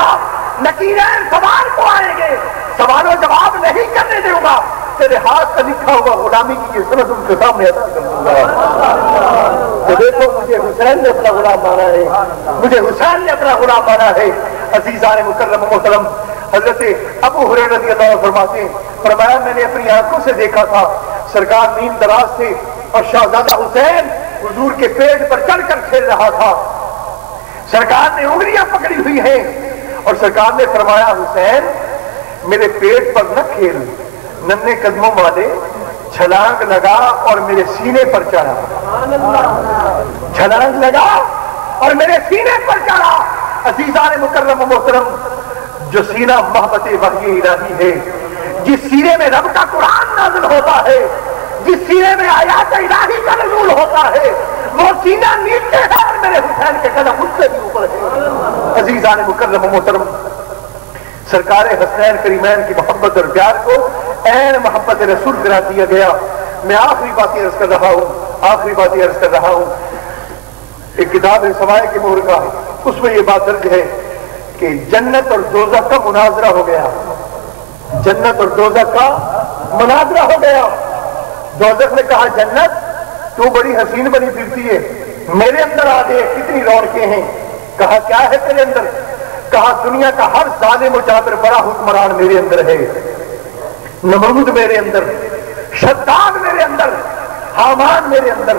گا، نکیرین سوال کو آئیں گے، سوال و جواب نہیں کرنے دوں گا، تیرے ہاتھ کا لکھا ہوا غلامی کی یہ سند ان کے سامنے ادا کر دوں گا۔ تو دیکھو مجھے حسین نے اپنا غلام مانا ہے، مجھے حسین نے اپنا غلام مانا ہے۔ عزیزان مکرم محترم، حضرت ابو ہریرہ رضی اللہ عنہ فرماتے ہیں، فرمایا میں نے اپنی آنکھوں سے دیکھا تھا سرکار نیند دراز تھے اور شہزادہ حسین حضور کے پیٹ پر چڑھ کر کھیل رہا تھا، سرکار نے انگلیاں پکڑی ہوئی ہیں اور سرکار نے فرمایا حسین میرے پیٹ پر نہ کھیل، ننھے قدموں والے چھلانگ لگا اور میرے سینے پر چڑھا، چھلانگ لگا اور میرے سینے پر چڑھا۔ عزیزان مکرم و محترم، جو سینہ محبت وحی الہی ہے، جس سینے میں رب کا قرآن نازل ہوتا ہے، جس سینے میں آیات الہی کا نزول ہوتا ہے، وہ سینہ نیچے ہے اور میرے حسین کے قدم اس سے بھی اوپر ہے۔ عزیزان مکرم و محترم، سرکار حسین کریمین کی محبت اور پیار کو عین محبت رسول قرار دیا گیا۔ میں آخری باتیں عرض کر رہا ہوں، ایک کتاب ہے سوائے کے مہر کا، اس میں یہ بات درج ہے کہ جنت اور دوزخ کا مناظرہ ہو گیا، جنت اور دوزخ کا مناظرہ ہو گیا۔ دوزخ نے کہا جنت تو بڑی حسین بنی پھرتی ہے، میرے اندر آ دیکھ کتنی رونقیں ہیں۔ کہا کیا ہے تیرے اندر؟ کہا دنیا کا ہر ظالم و جابر بڑا حکمران میرے اندر ہے، نمرود میرے اندر، شداد میرے اندر، حامان میرے اندر،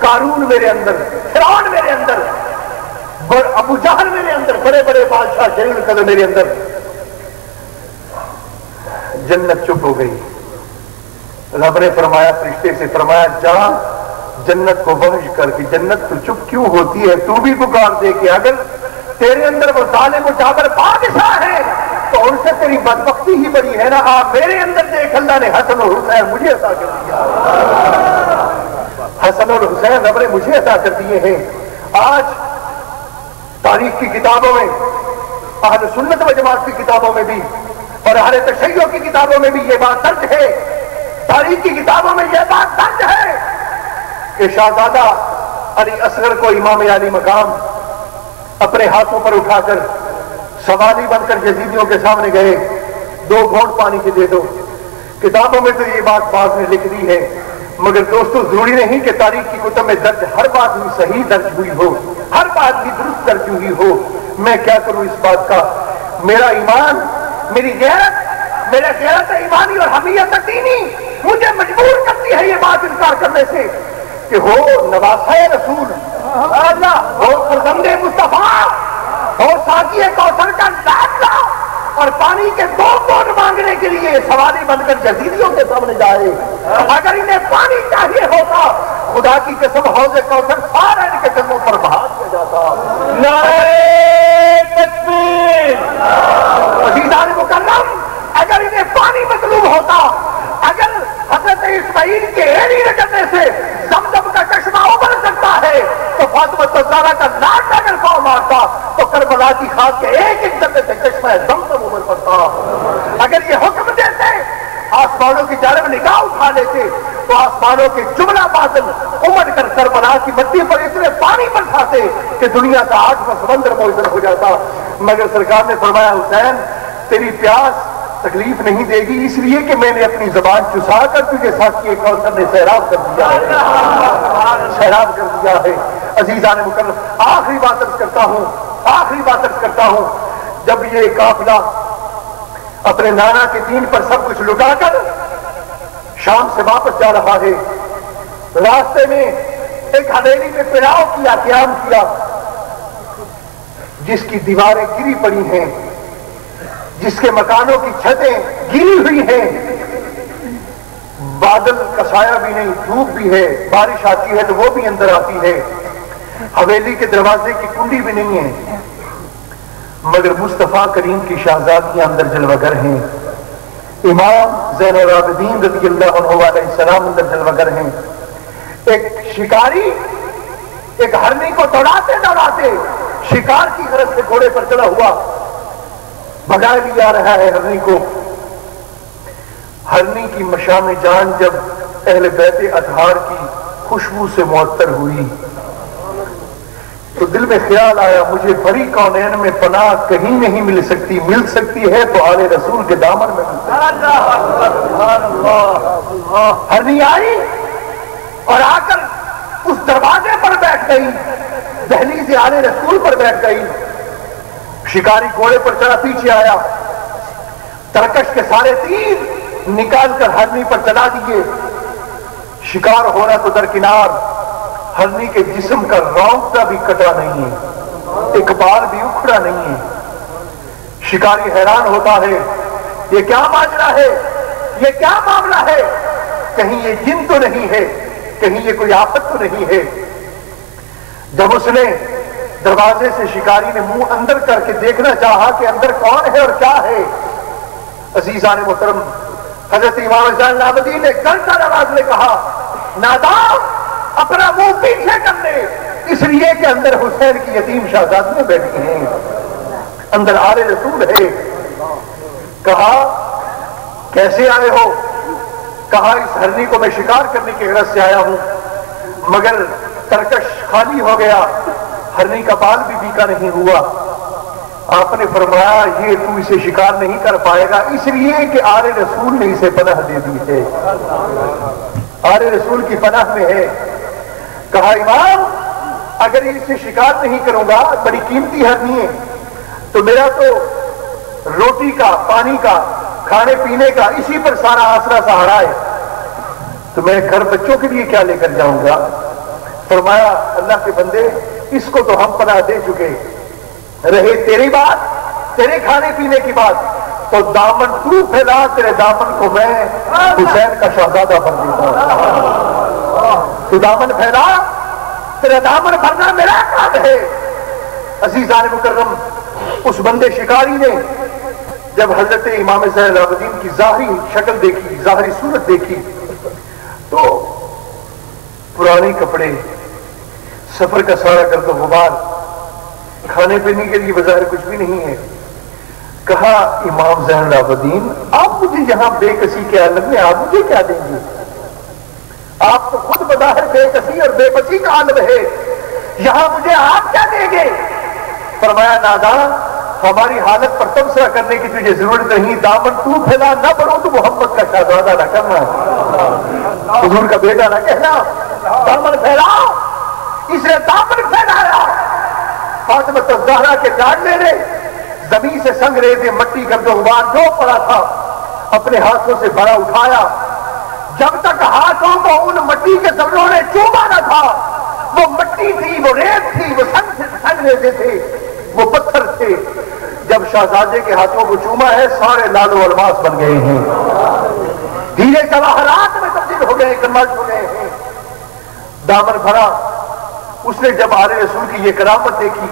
قارون میرے اندر، فرعون میرے اندر، ابو جہل میرے اندر، بڑے بڑے بادشاہ جلیل القدر میرے اندر۔ جنت چپ ہو گئی۔ رب نے فرمایا فرشتے سے، فرمایا جا جنت کو وحش کر کے، جنت تو چپ کیوں ہوتی ہے؟ تو بھی پکار دے کہ اگر تیرے اندر وہ ظالم و جابر بادشاہ ہے تو ان سے تیری بدبختی ہی بڑی ہے نا۔ آپ میرے اندر دیکھ، اللہ نے حسن اور حسین مجھے عطا کر دیا، حسن اور حسین رب نے مجھے عطا کر دیے ہیں۔ آج تاریخ کی کتابوں میں، اہل سنت و جماعت کی کتابوں میں بھی اور اہل تشیع کی کتابوں میں بھی یہ بات درج ہے، تاریخ کی کتابوں میں یہ بات درج ہے کہ شہزادہ علی اصغر کو امام علی مقام اپنے ہاتھوں پر اٹھا کر سوالی بن کر یزیدیوں کے سامنے گئے، 2 گھونٹ پانی کے دے دو۔ کتابوں میں تو یہ بات بعض نے لکھ دی ہے، مگر دوستو ضروری نہیں کہ تاریخ کی کتب میں درج ہر بات بھی صحیح درج ہوئی ہو، ہر بات بھی درست درج ہوئی ہو۔ میں کیا کروں اس بات کا؟ میرا ایمان، میری غیرت، میرا غیرت ایمانی اور حمیت دینی مجھے مجبور کرتی ہے یہ بات انکار کرنے سے کہ ہو نواسہ رسول، ہو فرزند مصطفیٰ، ہو ساقی کوثر کا داخلہ اور پانی کے 2 گھونٹ مانگنے کے لیے سواری بن کر یزیدیوں کے سامنے جائے۔ اگر انہیں پانی چاہیے ہوتا، خدا کی قسم حوض کوثر سارا ان کے قدموں پر بہا دیا جاتا۔ نعرہ تکبیر! عزیزان مکرم، اگر انہیں پانی مطلوب ہوتا، اگر حضرت اسماعیل کے ایڑی رگڑنے سے زمزم کا چشمہ ابل سکتا ہے تو فاطمہ الزہرا کا ناک اگر پاؤں مارتا تو کربلا کی خاک کے ایک ذرے سے چشمہ زمزم ابل پڑتا۔ اگر یہ حکم دیتے، آسمانوں کی جانب نگاہ اٹھا لیتے تو آسمانوں کے جملہ بادل امڑ کر کربلا کی مٹی پر اتنے پانی برساتے کہ دنیا کا 8واں سمندر موزن ہو جاتا۔ مگر سرکار نے فرمایا حسین تیری پیاس تکلیف نہیں دے گی، اس لیے کہ میں نے اپنی زبان چسا کر تجھے ساقی کوثر نے سیراب کر دیا ہے، سیراب کر دیا ہے۔ عزیزان مکرم، آخری بات عرض کرتا ہوں، جب یہ قافلہ اپنے نانا کے دین پر سب کچھ لٹا کر شام سے واپس جا رہا ہے، راستے میں ایک حویلی میں پڑاؤ کیا، قیام کیا، جس کی دیواریں گری پڑی ہیں، جس کے مکانوں کی چھتیں گری ہوئی ہیں، بادل کا سایہ بھی نہیں، دھوپ بھی ہے، بارش آتی ہے تو وہ بھی اندر آتی ہے، حویلی کے دروازے کی کنڈی بھی نہیں ہے، مگر مصطفیٰ کریم کی شہزادیاں اندر جلوہ گر ہیں، امام زین العابدین رضی اللہ عنہ علیہ السلام اندر جلوہ گر ہیں۔ ایک شکاری ایک ہرنی کو دوڑاتے دوڑاتے شکار کی غرض سے گھوڑے پر چڑھا ہوا بھگا لیا رہا ہے ہرنی کو۔ ہرنی کی مشام جان جب اہل بیت اطہار کی خوشبو سے معطر ہوئی، تو دل میں خیال آیا مجھے بھری کونین میں پناہ کہیں نہیں مل سکتی ہے تو آل رسول کے دامن میں مل ہرنی آئی اور آ کر اس دروازے پر بیٹھ گئی، دہلیز آل رسول پر بیٹھ گئی۔ شکاری گھوڑے پر چڑھا پیچھے آیا، ترکش کے سارے تیر نکال کر ہرنی پر چلا دیے۔ شکار ہو رہا تو درکنار، ہرنی کے جسم کا رونگٹا بھی کٹا نہیں ہے، ایک بال بھی اکھڑا نہیں ہے۔ شکاری حیران ہوتا ہے یہ کیا ماجرا ہے، یہ کیا معاملہ ہے، کہیں یہ جن تو نہیں ہے، کہیں یہ کوئی آفت تو نہیں ہے۔ جب اس نے دروازے سے شکاری نے منہ اندر کر کے دیکھنا چاہا کہ اندر کون ہے اور کیا ہے، عزیزان محترم حضرت امام زین العابدین نے گرجا آواز میں کہا نادان اپنا منہ پیچھے کر لے، اس لیے کہ اندر حسین کی یتیم شہزادیاں بیٹھی ہیں، اندر آل رسول ہے۔ کہا کیسے آئے ہو؟ کہا اس ہرنی کو میں شکار کرنے کی غرض سے آیا ہوں، مگر ترکش خالی ہو گیا، ہرنی کا بال بھی بیکا نہیں ہوا۔ آپ نے فرمایا یہ تو اسے شکار نہیں کر پائے گا، اس لیے کہ آل رسول نے اسے پناہ دے دی ہے، آل رسول کی پناہ میں ہے۔ کہا امام اگر اسے شکار نہیں کروں گا، بڑی قیمتی ہرنی ہے، تو میرا تو روٹی کا، پانی کا، کھانے پینے کا اسی پر سارا آسرا سہارا ہے، تو میں گھر بچوں کے لیے کیا لے کر جاؤں گا؟ فرمایا اللہ کے بندے اس کو تو ہم پناہ دے چکے، رہے تیری بات، تیرے کھانے پینے کی بات، تو دامن تو پھیلا، تیرے دامن کو میں حسین کا شہزادہ بن دیتا ہوں، تو دامن پھیلا، تیرا دامن بھرنا میرا کام ہے۔ عزیزان مکرم اس بندے شکاری نے جب حضرت امام زین العابدین کی ظاہری شکل دیکھی، ظاہری صورت دیکھی، تو پرانے کپڑے، سفر کا سارا گرد و غبار، کھانے پینے کے لیے بظاہر کچھ بھی نہیں ہے۔ کہا امام زین العابدین آپ مجھے یہاں بے کسی کے عالم میں آپ مجھے کیا دیں گے؟ آپ تو خود بظاہر بے کسی اور بے بسی کا عالم ہے، یہاں مجھے آپ کیا دیں گے؟ فرمایا نادان ہماری حالت پر تبصرہ کرنے کی تجھے ضرورت نہیں، دامن تو پھیلا نہ پڑو تو محمد کا شہزادہ نہ کرنا، حضور کا بیٹا نہ کہنا، دامن پھیلاؤ۔ اس نے دامن پھیلایا، فاطمہ الزہرا کے ڈانڈنے نے زمین سے سنگ ریزے مٹی گرد و غبار جو پڑا تھا اپنے ہاتھوں سے بڑا اٹھایا، جب تک ہاتھوں کو ان مٹی کے زمروں نے چوما نہ تھا، وہ مٹی تھی، وہ ریت تھی، وہ سنگ ریزے تھے، وہ پتھر تھے، جب شہزادے کے ہاتھوں کو چوما ہے سارے لال و الماس بن گئے ہیں، ہیرے جواہرات میں تبدیل ہو گئے، کنورٹ ہو گئے ہیں۔ دامن بھرا، اس نے جب آل رسول کی یہ کرامت دیکھی،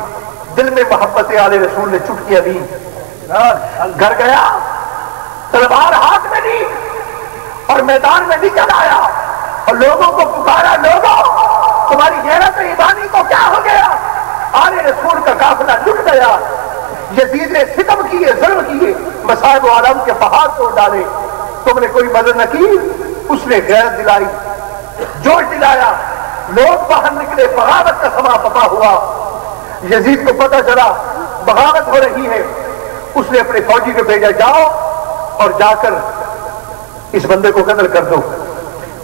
دل میں محبت آل رسول نے چٹکیاں دی، گھر گیا، تلوار ہاتھ میں لی اور میدان میں نکل آیا اور لوگوں کو پکارا، لوگوں تمہاری غیرت ایمانی کو کیا ہو گیا؟ آل رسول کا قافلہ لٹ گیا، یزید نے ستم کیے، ظلم کیے، مصائب و عالم کے پہاڑ توڑ ڈالے، تم نے کوئی مدد نہ کی۔ اس نے غیرت دلائی، جوش دلایا، لوگ باہر نکلے، بغاوت کا سما پتا ہوا، یزید کو پتا چلا بغاوت ہو رہی ہے، اس نے اپنے فوجی کو بھیجا جاؤ اور جا کر اس بندے کو قتل کر دو۔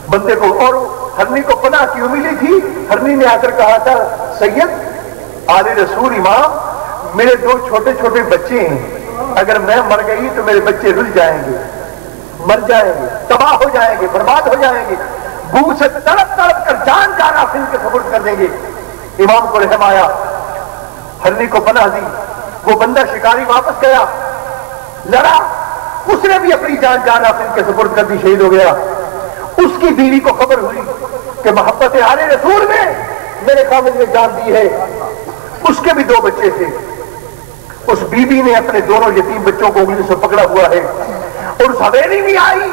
بندے کو، اور ہرنی کو پناہ کی امیدیں تھی، ہرنی نے آ کر کہا تھا سید آل رسول امام میرے دو چھوٹے چھوٹے بچے ہیں، اگر میں مر گئی تو میرے بچے رل جائیں گے، مر جائیں گے، تباہ ہو جائیں گے، برباد ہو جائیں گے، بھوک سے تڑپ تڑپ کر جان جانا پھر کے سپرد کر دیں گے۔ امام کو رحم آیا، ہرنی کو پناہ دی، وہ بندہ شکاری واپس گیا، لڑا، اس نے بھی اپنی جان جانا پھر کے سپرد کر دی، شہید ہو گیا۔ اس کی بیوی کو خبر ہوئی کہ محبت آل رسول میں میرے خامد نے جان دی ہے، اس کے بھی دو بچے تھے، اس بیوی نے اپنے دونوں یتیم بچوں کو انگلی سے پکڑا ہوا ہے اور اس حویلی میں آئی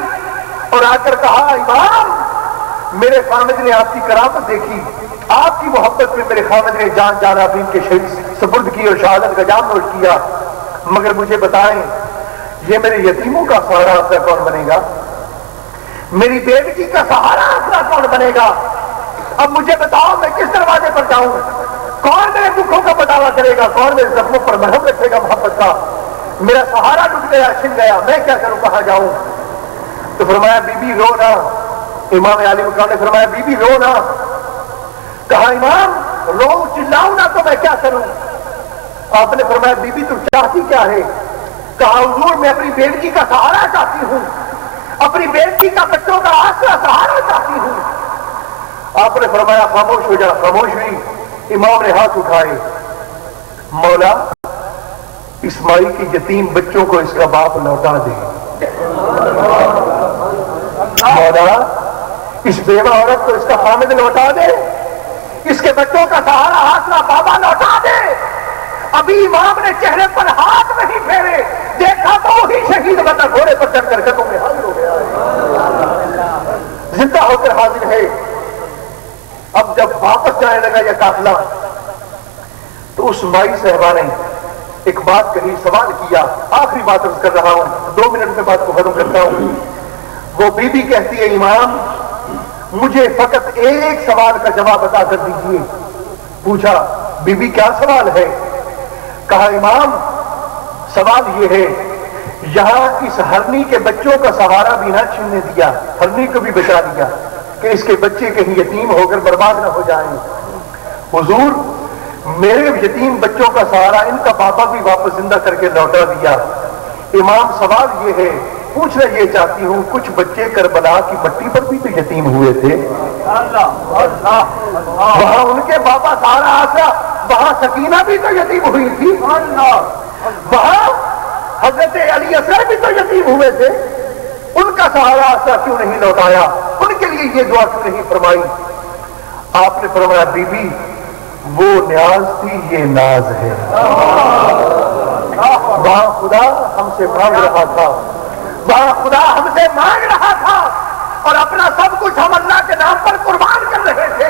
اور آ کر کہا امام میرے خامد نے آپ کی کرامت دیکھی، آپ کی محبت میں میرے خامد نے جان جانا بھی ان کے شہید سپرد کی اور شہادت کا جام نوش کیا، مگر مجھے بتائیں یہ میرے یتیموں کا سہارا آسرا کون بنے گا؟ میری بیٹی کا سہارا آسرا کون بنے گا؟ اب مجھے بتاؤ میں کس دروازے پر جاؤں؟ کون میرے دکھوں کا بتاوا کرے گا؟ کون میرے زخموں پر مرہم رکھے گا محبت کا؟ میرا سہارا ٹوٹ گیا، چھن گیا، میں کیا کروں، کہاں جاؤں؟ تو فرمایا بی بی رو نہ۔ امام علی مقام نے فرمایا بی بی رو نہ۔ کہا امام رو چلاؤں نہ تو میں کیا کروں؟ آپ نے فرمایا بی بی تم چاہتی کیا ہے؟ کہا حضور میں اپنی بیٹی کا سہارا چاہتی ہوں، اپنی بیٹی کا بچوں کا آسرا سہارا چاہتی ہوں۔ آپ نے فرمایا خاموش ہو جا۔ خاموش ہوئی۔ امام نے ہاتھ اٹھائے، مولا اس مائی کی یتیم بچوں کو اس کا باپ لوٹا دے، مولا اس بیوہ عورت کو اس کا خامد لوٹا دے، اس کے بچوں کا سہارا آسرا بابا لوٹا دے۔ ابھی امام نے چہرے پر ہاتھ نہیں پھیرے، دیکھا تو وہی شہید بندہ گھوڑے پر چڑھ کر قدموں میں حاضر ہو گیا ہے، زندہ ہو کر حاضر ہے۔ اب جب واپس جانے لگا یہ قافلہ تو اس مائی صاحبہ نے ایک بات کہی، سوال کیا، آخری بات عرض کر رہا ہوں، 2 منٹ میں بات کو ختم کرتا ہوں۔ وہ بی بی کہتی ہے امام مجھے فقط ایک سوال کا جواب عطا کر دیجیے۔ پوچھا بی بی کیا سوال ہے؟ کہا امام سوال یہ ہے یہاں اس ہرنی کے بچوں کا سہارا بھی نہ چھیننے دیا، ہرنی کو بھی بچا دیا کہ اس کے بچے کہیں یتیم ہو کر برباد نہ ہو جائیں۔ حضور میرے یتیم بچوں کا سہارا ان کا بابا بھی واپس زندہ کر کے لوٹا دیا۔ امام سوال یہ ہے، پوچھنا یہ چاہتی ہوں کچھ بچے کربلا کی مٹی پر بھی تو یتیم ہوئے تھے، وہاں ان کے بابا سہارا آسرا، وہاں سکینہ بھی تو یتیم ہوئی تھی، وہاں حضرت علی اصغر بھی تو یتیم ہوئے تھے، ان کا سہارا آسرا کیوں نہیں لوٹایا؟ ان کے لیے یہ دعا کیوں نہیں فرمائی؟ آپ نے فرمایا بی بی وہ نیاز تھی، یہ ناز ہے۔ وہاں خدا ہم سے مانگ رہا تھا، وہاں خدا ہم سے مانگ رہا تھا اور اپنا سب کچھ ہم اللہ کے نام پر قربان کر رہے تھے۔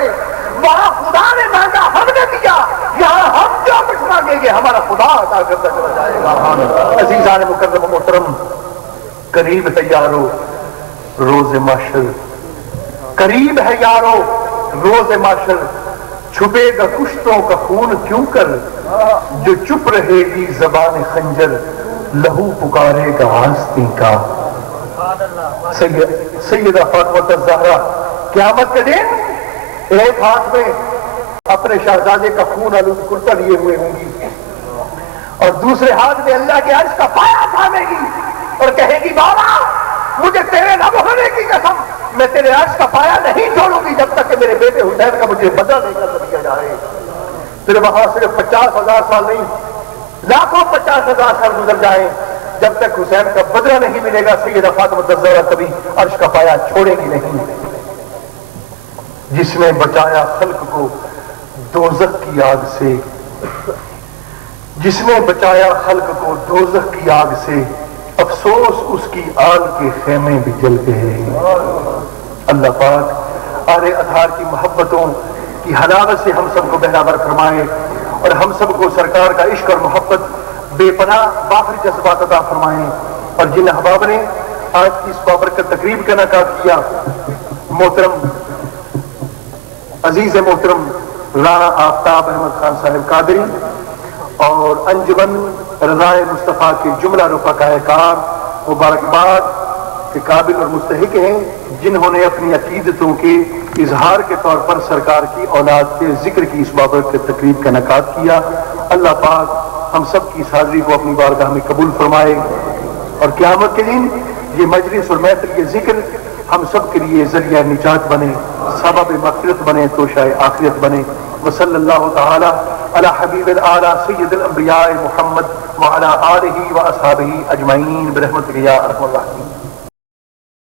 وہاں خدا نے مانگا، ہم نے دیا، یہاں ہم جو کچھ مانگیں گے ہمارا خدا عطا کرتا چلا جائے گا۔ عزیزان مکرم و محترم، قریب ہے یارو روز محشر، قریب ہے یارو روز محشر، چھپے گا کشتوں کا خون کیوں کر، جو چپ رہے گی زبان خنجر، لہو پکارے گا آستین کا۔ سیدہ فاطمہ الزہرا قیامت کے دن ایک ہاتھ میں اپنے شہزادے کا خون آلود کرتا لیے ہوئے ہوں گی اور دوسرے ہاتھ میں اللہ کے عرش کا پایا تھامے گی اور کہے گی بابا مجھے تیرے رب ہونے کی قسم میں تیرے عرش کا پایا نہیں چھوڑوں گی جب تک کہ میرے بیٹے حسین کا مجھے بدلہ نہیں کر دیا جائے۔ پھر وہاں صرف 50,000 سال نہیں، لاکھوں 50,000 سال گزر جائیں جب تک حسین کا بدلہ نہیں ملے گا، سیدہ فاطمہ الزہرا کبھی عرش کا پایا چھوڑے گی نہیں۔ جس نے بچایا خلق کو دوزخ کی آگ سے، جس نے بچایا خلق کو دوزخ کی آگ سے، افسوس اس کی آل کے خیمے بھی جل گئے۔ اللہ پاک آل اطہار کی محبتوں کی حلاوت سے ہم سب کو بہرامر فرمائے اور ہم سب کو سرکار کا عشق اور محبت بے پناہ باخری جذبات عطا فرمائیں۔ اور جن احباب نے آج کی اس بابرکت تقریب کا انعقاد کیا، محترم عزیز محترم رانا آفتاب احمد خان صاحب قادری اور انجمن رضائے مصطفیٰ کے جملہ رفقائے کار مبارکباد کے قابل اور مستحق ہیں، جنہوں نے اپنی عقیدتوں کے اظہار کے طور پر سرکار کی اولاد کے ذکر کی اس بابرکت تقریب کا انعقاد کیا۔ اللہ پاک ہم سب کی اس حاضری کو اپنی بارگاہ میں قبول فرمائے اور قیامت کے دن یہ مجلس اور محفل یہ ذکر ہم سب کے لیے ذریعہ نجات بنے، سبب مغفرت بنے، توشہ آخرت بنے۔ وصلی اللہ تعالی علی حبیب العالی سید الانبیاء محمد وعلی آلہ و اصحابہ اجمعین برحمتک یا ارحم الراحمین۔